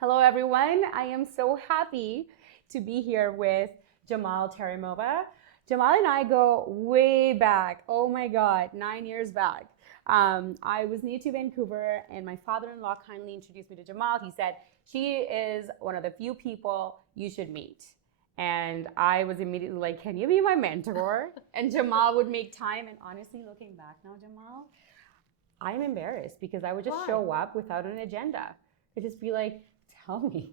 Hello, everyone. I am so happy to be here with Temirova. Jamal and I go way back. Oh my God, 9 years back. I was new to Vancouver, and my father-in-law kindly introduced me to Jamal. He said, she is one of the few people you should meet. And I was immediately like, can you be my mentor? And Jamal would make time. And honestly, looking back now, Jamal, I'm embarrassed because I would just show up without an agenda. I'd just be like, tell me.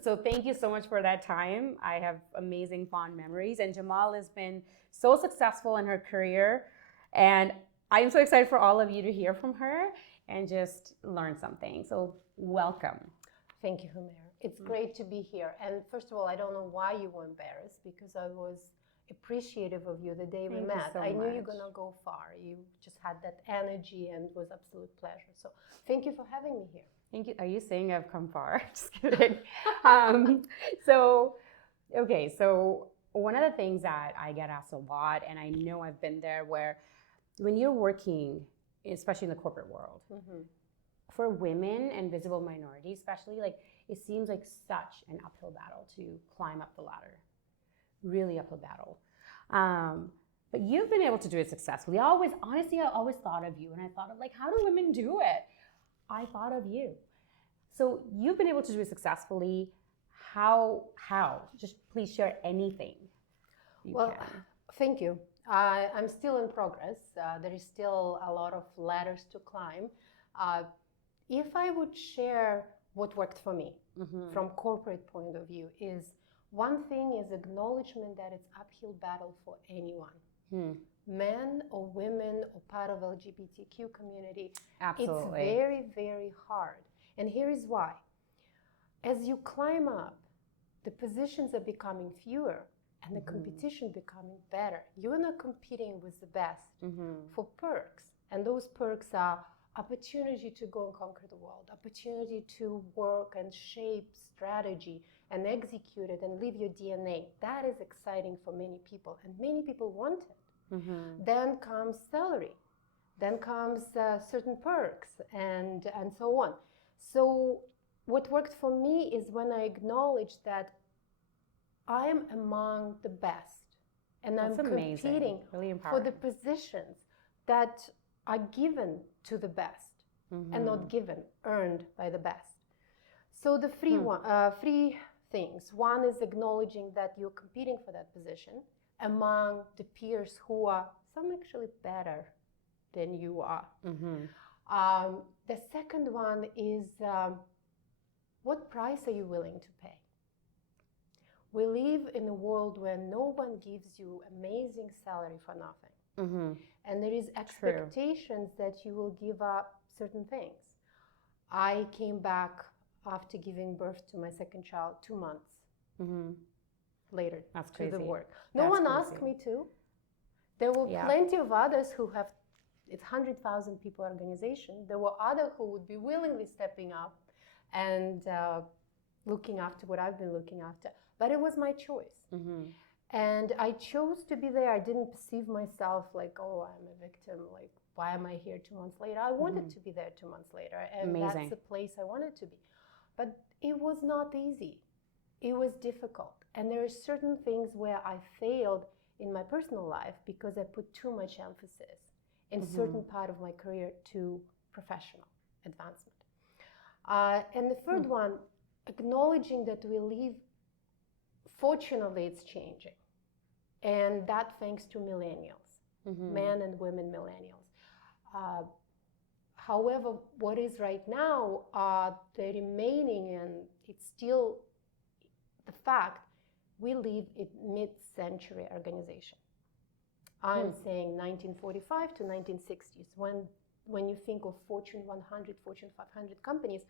So thank you so much for that time. I have amazing fond memories. And Jamal has been so successful in her career. And I'm so excited for all of you to hear from her and just learn something. So welcome. Thank you, Humaira. It's great to be here. And first of all, I don't know why you were embarrassed, because I was appreciative of you the day we met. So I knew much. you're going to go far. You just had that energy, and it was absolute pleasure. So thank you for having me here. Thank you. Are you saying I've come far? Just kidding. So one of the things that I get asked a lot, and I know I've been there, where when you're working, especially in the corporate world, for women and visible minorities especially, like, it seems like such an uphill battle to climb up the ladder. Really uphill battle. But you've been able to do it successfully. I always thought of you, and I thought of, like, how do women do it? I thought of you. So you've been able to do it successfully. How? Just please share anything you can. Thank you. I'm still in progress. There is still a lot of ladders to climb. If I would share what worked for me from corporate point of view, is one thing is acknowledgement that it's uphill battle for anyone. Men or women or part of LGBTQ community. Absolutely. It's very, very hard. And here is why. As you climb up, the positions are becoming fewer and the competition becoming better. You're not competing with the best for perks. And those perks are opportunity to go and conquer the world, opportunity to work and shape strategy and execute it and live your DNA. That is exciting for many people, and many people want it. Then comes salary, then comes certain perks, and so on. So what worked for me is when I acknowledged that I am among the best, and I'm competing really for the positions that are given to the best and not given, earned by the best. So the three things. One is acknowledging that you're competing for that position among the peers who are some actually better than you are. The second one is what price are you willing to pay? We live in a world where no one gives you amazing salary for nothing. And there is expectations that you will give up certain things. I came back after giving birth to my second child 2 months later to the work. No one asked me to. There were plenty of others who have, it's 100,000 people organization. There were others who would be willingly stepping up and looking after what I've been looking after. But it was my choice. And I chose to be there. I didn't perceive myself like, oh, I'm a victim. Like, why am I here 2 months later? I wanted to be there 2 months later. And that's the place I wanted to be. But it was not easy. It was difficult. And there are certain things where I failed in my personal life because I put too much emphasis in certain part of my career to professional advancement. And the third one, acknowledging that we live, fortunately, it's changing. And that thanks to millennials, men and women millennials. However, what is right now, the remaining, and it's still the fact, we live in mid-century organization. I'm saying 1945 to 1960s, when you think of Fortune 100, Fortune 500 companies,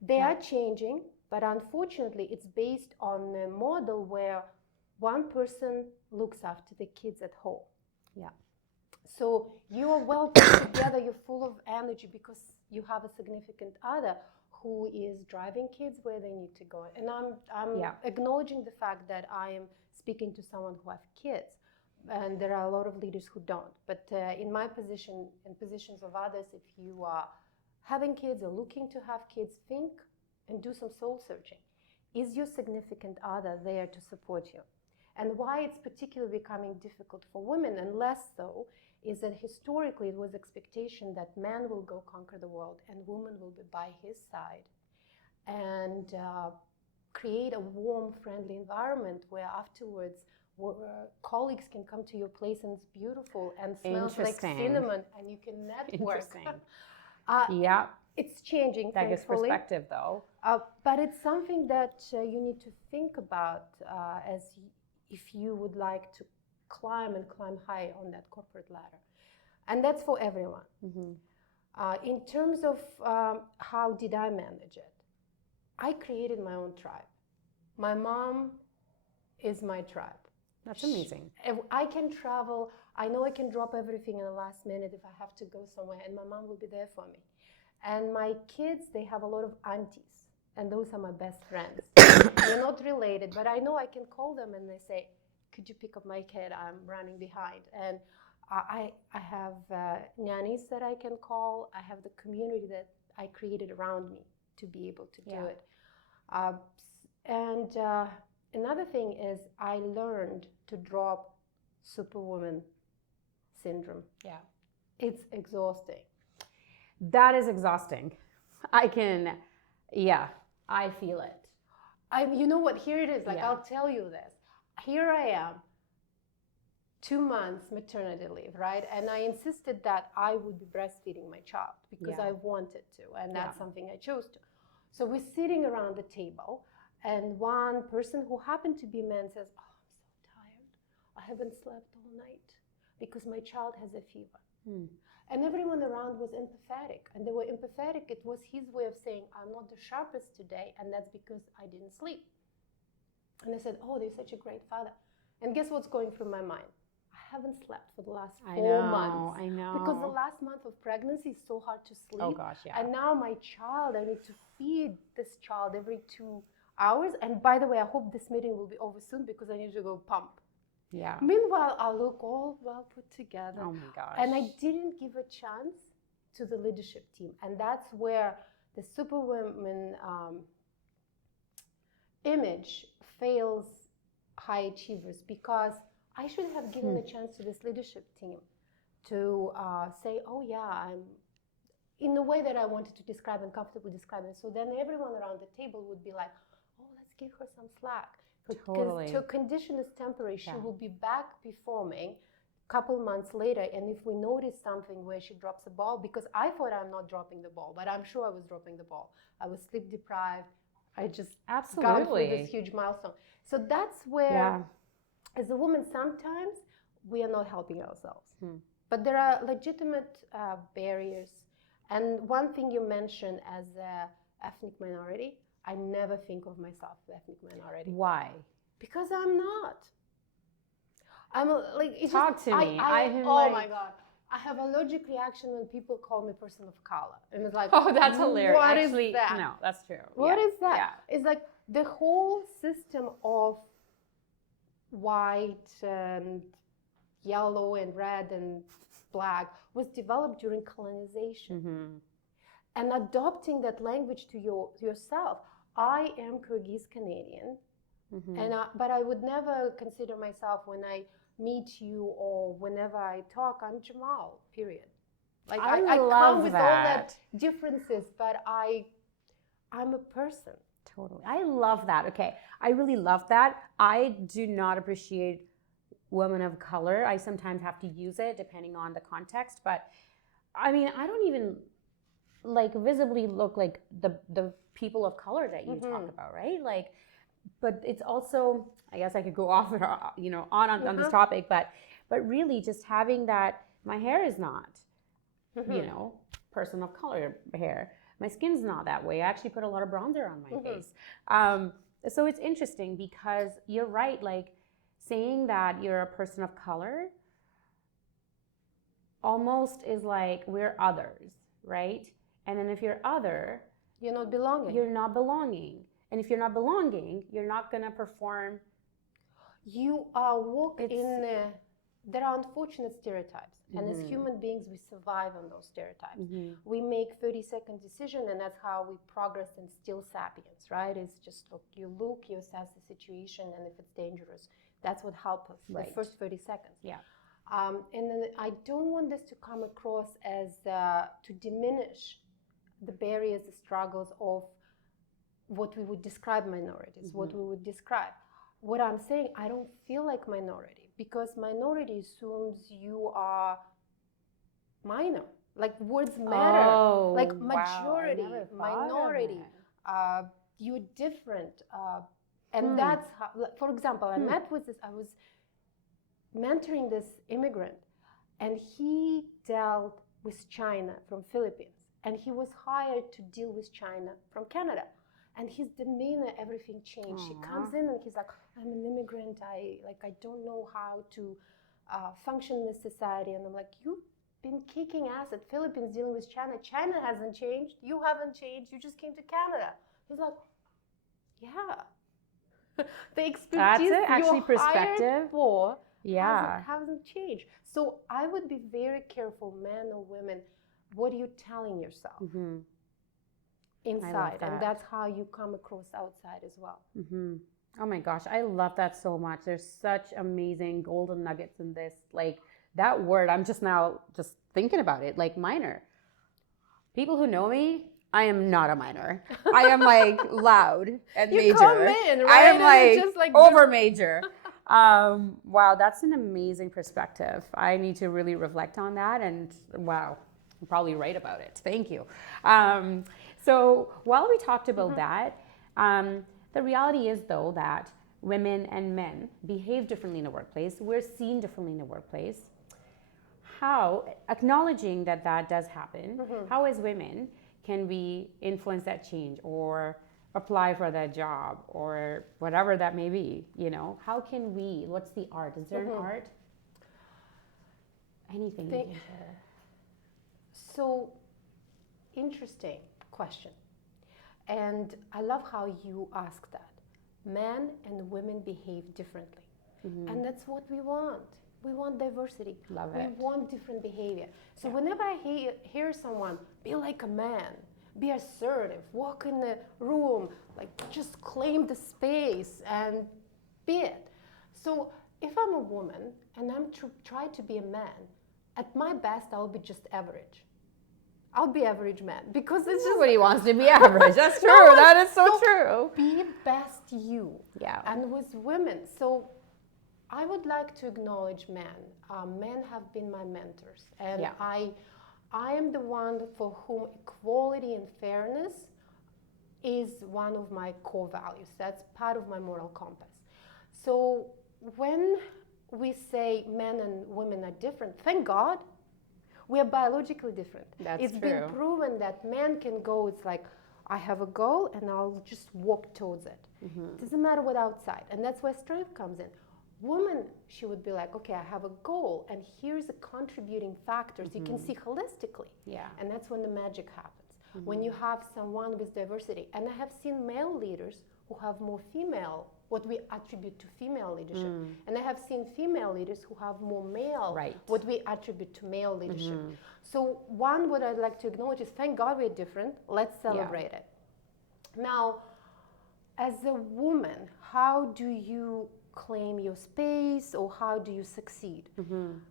they are changing, but unfortunately, it's based on a model where one person looks after the kids at home. So you are well put together, you're full of energy because you have a significant other who is driving kids where they need to go. And I'm acknowledging the fact that I am speaking to someone who has kids. And there are a lot of leaders who don't. But in my position, in positions of others, if you are having kids or looking to have kids, think and can do some soul searching. Is your significant other there to support you? And why it's particularly becoming difficult for women, and less so, is that historically it was expectation that man will go conquer the world and woman will be by his side and create a warm, friendly environment where afterwards colleagues can come to your place and it's beautiful and smells like cinnamon and you can network. Yeah. It's changing, that gives thankfully. perspective, though. But it's something that you need to think about as if you would like to climb high on that corporate ladder. And that's for everyone. In terms of how did I manage it? I created my own tribe. My mom is my tribe. That's amazing. I can travel. I know I can drop everything in the last minute if I have to go somewhere, and my mom will be there for me. And my kids, they have a lot of aunties, and those are my best friends. They're not related, but I know I can call them and they say, could you pick up my kid? I'm running behind. And I have nannies that I can call. I have the community that I created around me to be able to do it. And another thing is I learned to drop superwoman syndrome. Yeah. It's exhausting. That is exhausting. I feel it. You know what? Here it is. I'll tell you this. Here I am, 2 months maternity leave, right? And I insisted that I would be breastfeeding my child because I wanted to, and that's something I chose to. So we're sitting around the table, and one person who happened to be a man says, oh, I'm so tired. I haven't slept all night because my child has a fever. And everyone around was empathetic, and they were empathetic. It was his way of saying, I'm not the sharpest today, and that's because I didn't sleep. And I said, oh, they're such a great father. And guess what's going through my mind? I haven't slept for the last 4 months. I know. Because the last month of pregnancy is so hard to sleep. Oh, gosh, yeah. And now my child, I need to feed this child every 2 hours. And by the way, I hope this meeting will be over soon because I need to go pump. Yeah. Meanwhile, I look all well put together. Oh, my gosh. And I didn't give a chance to the leadership team. And that's where the superwoman image fails high achievers, because I should have given a chance to this leadership team to say, oh yeah, I'm in the way that I wanted to describe and comfortably describe it. So then everyone around the table would be like, oh, let's give her some slack. Totally. Because condition is temporary. She will be back performing a couple months later. And if we notice something where she drops a ball, because I thought I'm not dropping the ball, but I'm sure I was dropping the ball. I was sleep deprived. I just got through this huge milestone. So that's where, as a woman, sometimes we are not helping ourselves. But there are legitimate barriers. And one thing you mentioned as an ethnic minority, I never think of myself as ethnic minority. Why? Because I'm not. Talk to me. My God. I have allergic reaction when people call me person of color. And it's like, oh, that's hilarious. What Actually, is that? No, that's true. What is that? Yeah. It's like the whole system of white and yellow and red and black was developed during colonization. And adopting that language to yourself. I am Kyrgyz Canadian, but I would never consider myself, when I meet you or whenever I talk, I'm Jamal, period. Like I come with all that differences, but I'm a person. Totally. I love that. Okay. I really love that. I do not appreciate women of color. I sometimes have to use it depending on the context, but I mean, I don't even visibly look like the people of color that you talk about, right? But it's also, I guess I could go off on this topic, but really just having that, my hair is not, person of color hair. My skin's not that way. I actually put a lot of bronzer on my face. So it's interesting because you're right, saying that you're a person of color almost is like we're others, right? And then if you're other, you're not belonging. You're not belonging. And if you're not belonging, you're not going to perform. You are walking in there are unfortunate stereotypes. And as human beings, we survive on those stereotypes. We make 30-second decision, and that's how we progress and still sapiens, right? It's just, look, you assess the situation, and if it's dangerous, that's what helps us, the first 30 seconds. Yeah. And then I don't want this to come across as to diminish the barriers, the struggles of what we would describe minorities, what we would describe. What I'm saying, I don't feel like minority, because minority assumes you are minor. Like words matter. Oh, like wow, majority, I never thought of minority, you're different. And that's how, for example, I met with this, I was mentoring this immigrant, and he dealt with China from Philippines, and he was hired to deal with China from Canada. And his demeanor, everything changed. He comes in and he's like, I'm an immigrant. I don't know how to function in this society. And I'm like, you've been kicking ass at Philippines dealing with China. China hasn't changed. You haven't changed. You just came to Canada. He's like, yeah. The expertise you're hired for hasn't changed. So I would be very careful, man or women, what are you telling yourself? Inside, and that's how you come across outside as well. Oh my gosh, I love that so much. There's such amazing golden nuggets in this. Like that word, I'm just now just thinking about it, like minor. People who know me, I am not a minor. I am like loud and major. You come in, right? I am like, just like over major. Wow, that's an amazing perspective. I need to really reflect on that, and wow, I'm probably right about it. Thank you. So while we talked about that, the reality is though that women and men behave differently in the workplace. We're seen differently in the workplace. How, acknowledging that that does happen, how as women can we influence that change or apply for that job or whatever that may be, you know? How can we, what's the art? Is there an art? Anything you can share. So, interesting question. And I love how you ask that. Men and women behave differently. And that's what we want. We want diversity. Love we it. want different behavior. So whenever I hear someone, be like a man, be assertive, walk in the room, like just claim the space and be it. So if I'm a woman and I'm try to be a man, at my best I'll be just average. I'll be average man because it's just Nobody wants to be average. That's true. That is so true. Be best you. Yeah. And with women, so I would like to acknowledge men. Men have been my mentors, and I am the one for whom equality and fairness is one of my core values. That's part of my moral compass. So when we say men and women are different, thank God. We are biologically different. It's been proven that men can go, it's like, I have a goal and I'll just walk towards it. It doesn't matter what outside. And that's where strength comes in. Woman, she would be like, okay, I have a goal and here's the contributing factors you can see holistically. Yeah. And that's when the magic happens. When you have someone with diversity. And I have seen male leaders who have more female, what we attribute to female leadership. And I have seen female leaders who have more male, what we attribute to male leadership. So one, what I'd like to acknowledge is thank God we're different. Let's celebrate it. Now, as a woman, how do you claim your space or how do you succeed?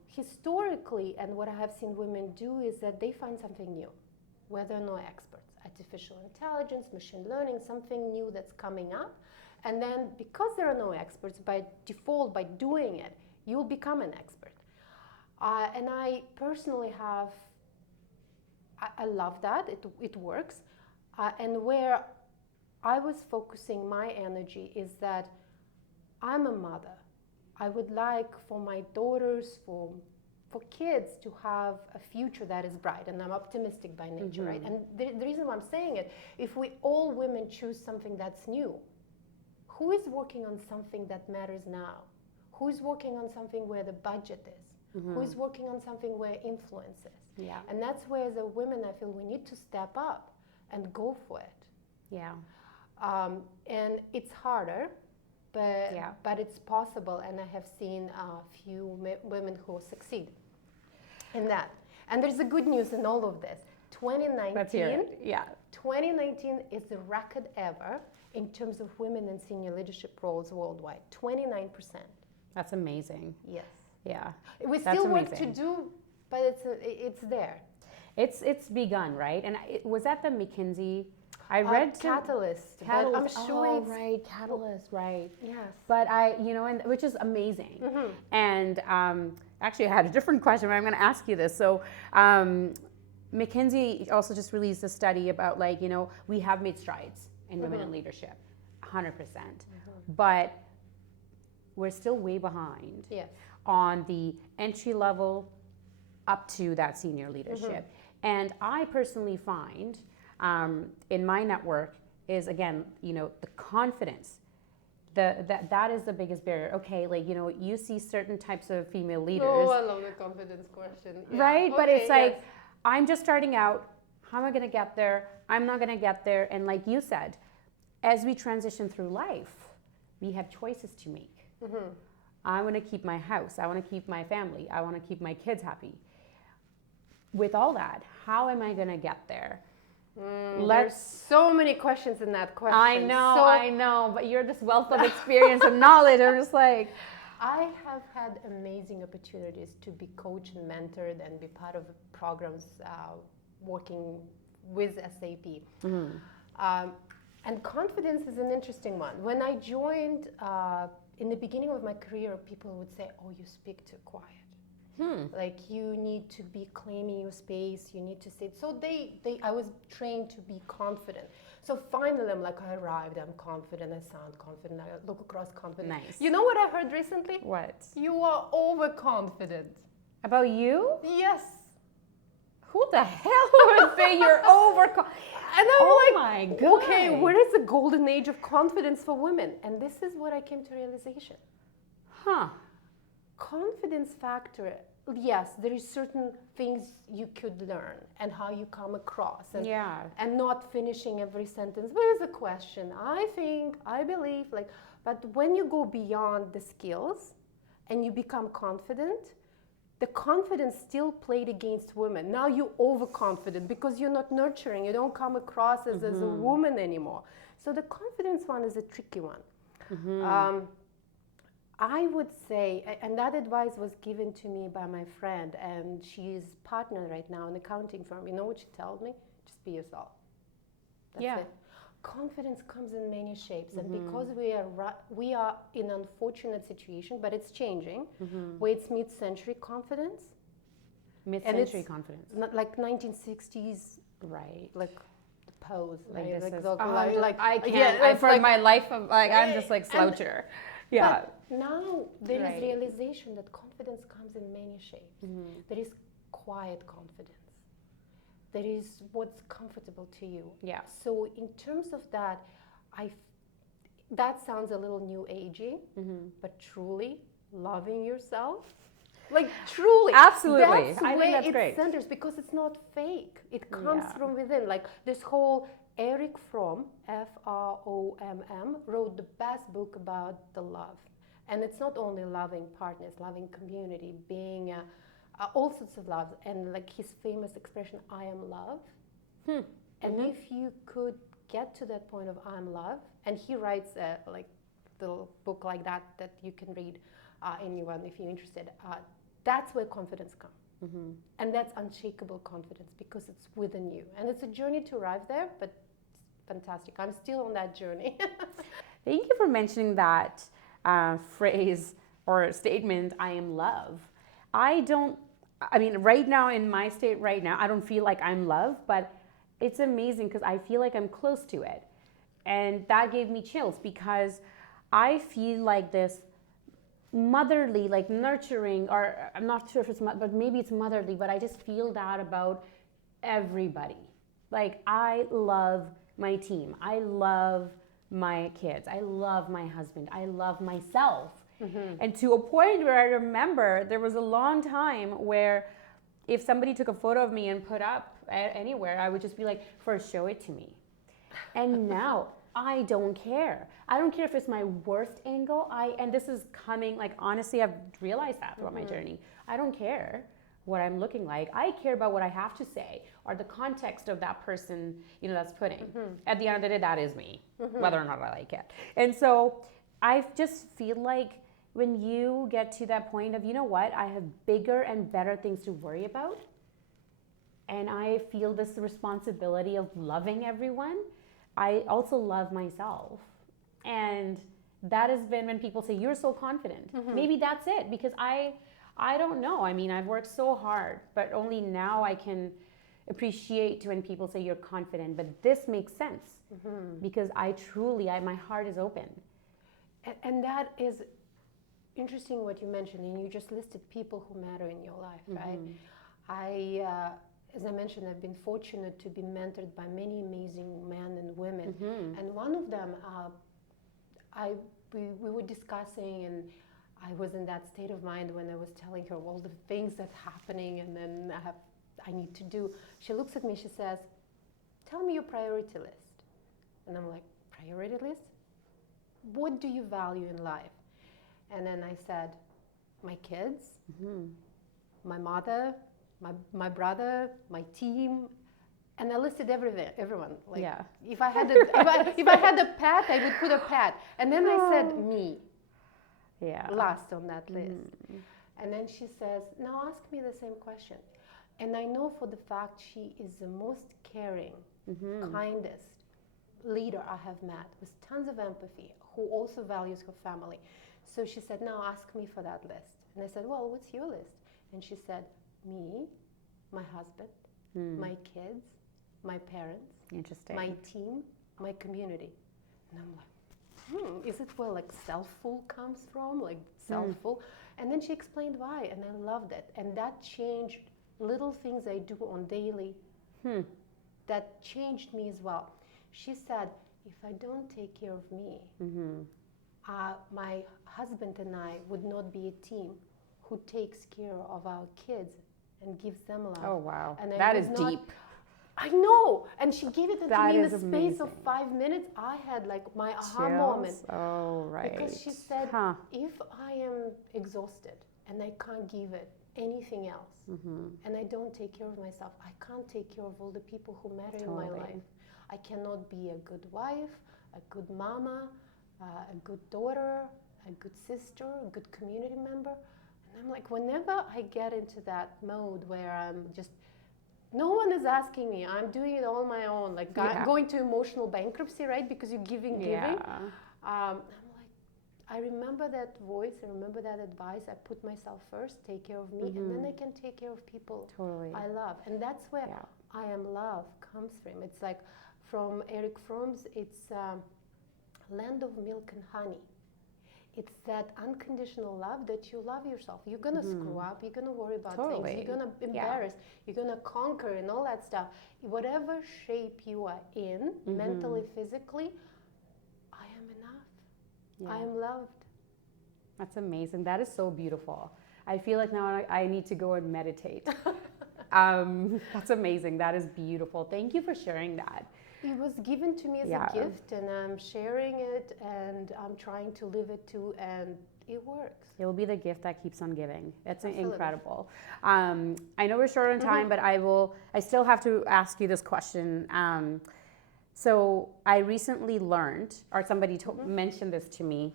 Historically, and what I have seen women do is that they find something new, where they're no experts. Artificial intelligence, machine learning, something new that's coming up. And then because there are no experts, by default, by doing it, you'll become an expert. And I personally have, I love that, it works. And where I was focusing my energy is that I'm a mother. I would like for my daughters, for kids to have a future that is bright, and I'm optimistic by nature, right? And the reason why I'm saying it, if we all women choose something that's new, who is working on something that matters now? Who is working on something where the budget is? Who is working on something where influence is? Yeah. And that's where as a women I feel we need to step up and go for it. Yeah. And it's harder but it's possible, and I have seen a few women who succeed in that. And there's a good news in all of this. 2019, Let's hear it. Yeah. 2019 is the record ever in terms of women in senior leadership roles worldwide. 29%. That's amazing. Yes. Yeah. We still work to do, but it's there. It's begun, right? And was that the McKinsey? I read Catalyst. Catalyst. I'm sure it's right, Catalyst, right. Yes. But and which is amazing. And actually, I had a different question, but I'm going to ask you this. So, McKinsey also just released a study about we have made strides in women in leadership, 100%. But we're still way behind on the entry level up to that senior leadership. And I personally find in my network is, again, the confidence. That is the biggest barrier. Okay, you see certain types of female leaders. Oh, I love the confidence question. Yeah. Right? But it's like, I'm just starting out. How am I going to get there? I'm not going to get there. And like you said, as we transition through life, we have choices to make. I want to keep my house. I want to keep my family. I want to keep my kids happy. With all that, how am I going to get there? There's so many questions in that question. I know, but you're this wealth of experience and knowledge. I'm just like, I have had amazing opportunities to be coached and mentored and be part of programs working with SAP. And confidence is an interesting one. When I joined in the beginning of my career, people would say, "Oh, you speak too quiet. Like you need to be claiming your space. You need to sit." So I was trained to be confident. So finally, I arrived. I'm confident. I sound confident. I look across confident. Nice. You know what I heard recently? What? You are overconfident. About you? Yes. Who the hell would say you're overconfident? And I'm my God. Okay, where is the golden age of confidence for women? And this is what I came to realization. Confidence factor, yes, there is certain things you could learn and how you come across and not finishing every sentence with a question. I believe, but when you go beyond the skills and you become confident, the confidence still played against women. Now you're overconfident because you're not nurturing. You don't come across as a woman anymore. So the confidence one is a tricky one. I would say, and that advice was given to me by my friend, and she's partner right now in an accounting firm. You know what she told me? Just be yourself. That's it. Confidence comes in many shapes, and because we are in an unfortunate situation, but it's changing, where it's mid-century confidence. Mid-century confidence. Not like 1960s, right? Like the pose, I can't. Yeah, for my life, I'm just like sloucher. Yeah. But now there is realization that confidence comes in many shapes. There is quiet confidence. There is what's comfortable to you. Yeah. So in terms of that, that sounds a little new agey, but truly loving yourself, truly. Absolutely. That's I think that's great. It centers because it's not fake. It comes from within. This whole Eric Fromm, F-R-O-M-M, wrote the best book about the love. And it's not only loving partners, loving community, being all sorts of loves. And his famous expression, I am love. And if you could get to that point of I am love, and he writes a little book like that you can read, anyone if you're interested, that's where confidence comes. And that's unshakable confidence because it's within you. And it's a journey to arrive there, but fantastic. I'm still on that journey. Thank you for mentioning that phrase or statement, I am love. Right now in my state right now, I don't feel like I'm love, but it's amazing because I feel like I'm close to it. And that gave me chills because I feel like this motherly, nurturing, or I'm not sure if it's, but maybe it's motherly, but I just feel that about everybody. I love my team. I love my kids. I love my husband. I love myself. And to a point where I remember there was a long time where if somebody took a photo of me and put up anywhere, I would just be like, first show it to me. And now I don't care. I don't care if it's my worst angle. And this is coming, like, honestly, I've realized that throughout my journey. I don't care what I'm looking like. I care about what I have to say or the context of that person, that's putting. At the end of the day, that is me, whether or not I like it. And so I just feel like when you get to that point of, you know what, I have bigger and better things to worry about, and I feel this responsibility of loving everyone, I also love myself. And that has been when people say, you're so confident. Maybe that's it, because I don't know. I mean, I've worked so hard, but only now I can appreciate when people say you're confident. But this makes sense because my heart is open. And that is interesting what you mentioned, and you just listed people who matter in your life, right? As I mentioned, I've been fortunate to be mentored by many amazing men and women, and one of them, we were discussing, and I was in that state of mind when I was telling her all the things that's happening, and then I need to do. She looks at me, she says, "Tell me your priority list." And I'm like, "Priority list? What do you value in life?" And then I said, "My kids, my mother, my brother, my team." And I listed everyone. Like, if I had if I had a pet, I would put a pet. And then I said me. Last on that list. And then she says, "Now ask me the same question." And I know for the fact she is the most caring, kindest leader I have met, with tons of empathy, who also values her family. So she said, "Now ask me for that list." And I said, "Well, what's your list?" And she said, "Me, my husband, my kids, my parents, my team, my community." And I'm like, is it where like self-full comes from? Like self-full? And then she explained why, and I loved it. And that changed little things I do on daily. That changed me as well. She said, if I don't take care of me, my husband and I would not be a team who takes care of our kids and gives them love. Oh, wow. And that is deep. I know. And she gave it to me in the space amazing. of 5 minutes. I had like my aha moment. Oh, right. Because she said, if I am exhausted and I can't give it anything else, and I don't take care of myself, I can't take care of all the people who matter in my life. I cannot be a good wife, a good mama, a good daughter, a good sister, a good community member. And I'm like, whenever I get into that mode where I'm just, no one is asking me, I'm doing it all on my own, like going to emotional bankruptcy, right? Because you're giving. I'm like, I remember that voice, I remember that advice. I put myself first, take care of me, and then I can take care of people I love. And that's where I am love comes from. It's like from Eric Fromm's, it's land of milk and honey. It's that unconditional love that you love yourself. You're going to screw up. You're going to worry about things. You're going to embarrass. You're going to conquer and all that stuff. Whatever shape you are in, mentally, physically, I am enough. I am loved. That's amazing. That is so beautiful. I feel like now I need to go and meditate. That's amazing. That is beautiful. Thank you for sharing that. It was given to me as a gift, and I'm sharing it, and I'm trying to live it too, and it works. It will be the gift that keeps on giving. It's incredible. I know we're short on time, but I still have to ask you this question. So I recently learned, or somebody mentioned this to me,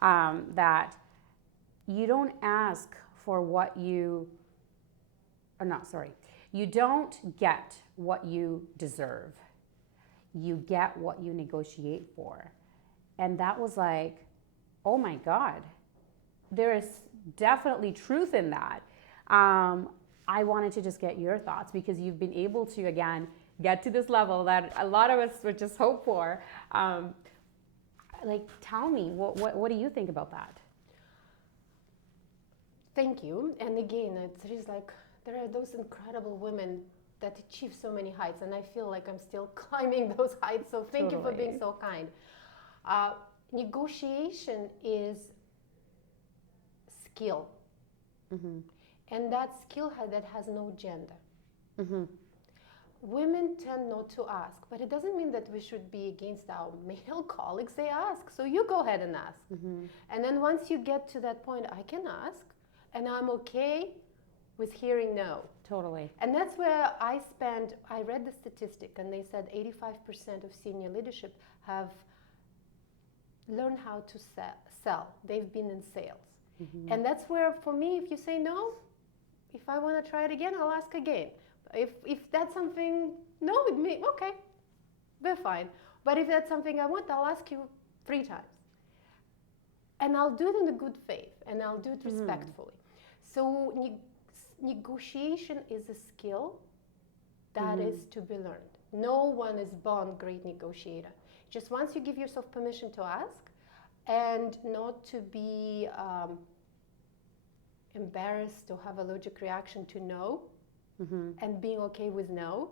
that you don't ask for what you don't get what you deserve. You get what you negotiate for. And that was like, oh my God, there is definitely truth in that. I wanted to just get your thoughts, because you've been able to, again, get to this level that a lot of us would just hope for. Like, tell me, what do you think about that? Thank you. And again, there are those incredible women that achieve so many heights, and I feel like I'm still climbing those heights, so thank you for being so kind. Negotiation is skill, and that skill that has no gender. women tend not to ask, but it doesn't mean that we should be against our male colleagues. They ask, so you go ahead and ask. And then once you get to that point, I can ask, and I'm okay with hearing no. Totally. And that's where I read the statistic, and they said 85% of senior leadership have learned how to sell. They've been in sales. And that's where, for me, if you say no, if I want to try it again, I'll ask again. If that's something, no, with me, okay, we're fine. But if that's something I want, I'll ask you 3 times. And I'll do it in a good faith, and I'll do it respectfully. So negotiation is a skill that is to be learned. No one is born great negotiator. Just once you give yourself permission to ask and not to be embarrassed or have allergic reaction to no, and being okay with no,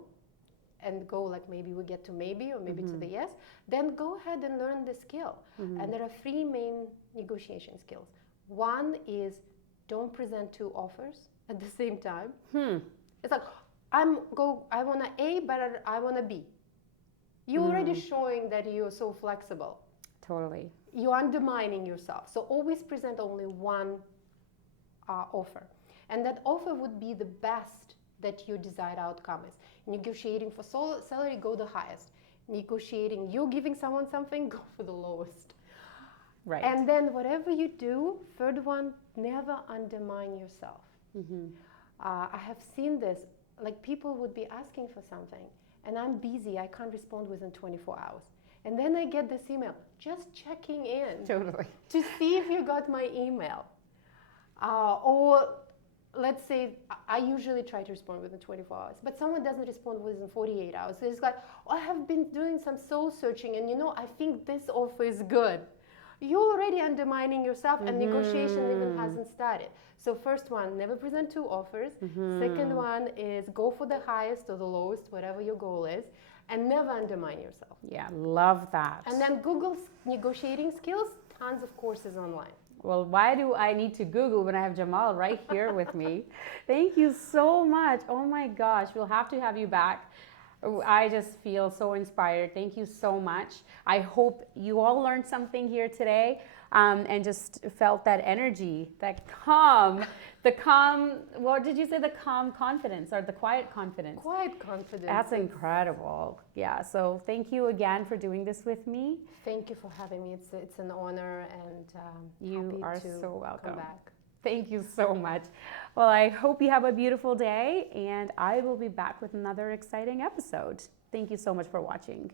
and go like maybe we get to maybe or maybe to the yes, then go ahead and learn the skill. And there are 3 main negotiation skills. One is don't present 2 offers at the same time. It's like, I want an A, but I want a B. You're already showing that you're so flexible. Totally. You're undermining yourself. So always present only 1 offer. And that offer would be the best that your desired outcome is. Negotiating for salary, go the highest. Negotiating, you're giving someone something, go for the lowest. Right. And then whatever you do, third one, never undermine yourself. I have seen this, like people would be asking for something, and I'm busy, I can't respond within 24 hours. And then I get this email, just checking in. Totally. To see if you got my email. Or let's say, I usually try to respond within 24 hours, but someone doesn't respond within 48 hours. So it's like, oh, I have been doing some soul searching, and I think this offer is good. You're already undermining yourself, and negotiation even hasn't started. So first one, never present 2 offers. Second one is go for the highest or the lowest, whatever your goal is, and never undermine yourself. Yeah, love that. And then Google negotiating skills, tons of courses online. Well, why do I need to Google when I have Jamal right here with me? Thank you so much. Oh my gosh, we'll have to have you back. I just feel so inspired. Thank you so much. I hope you all learned something here today and just felt that energy, that what did you say? The calm confidence or the quiet confidence? Quiet confidence. That's incredible. Yeah, so thank you again for doing this with me. Thank you for having me. It's an honor, and you are happy to so welcome. come back. Thank you so much. Well, I hope you have a beautiful day, and I will be back with another exciting episode. Thank you so much for watching.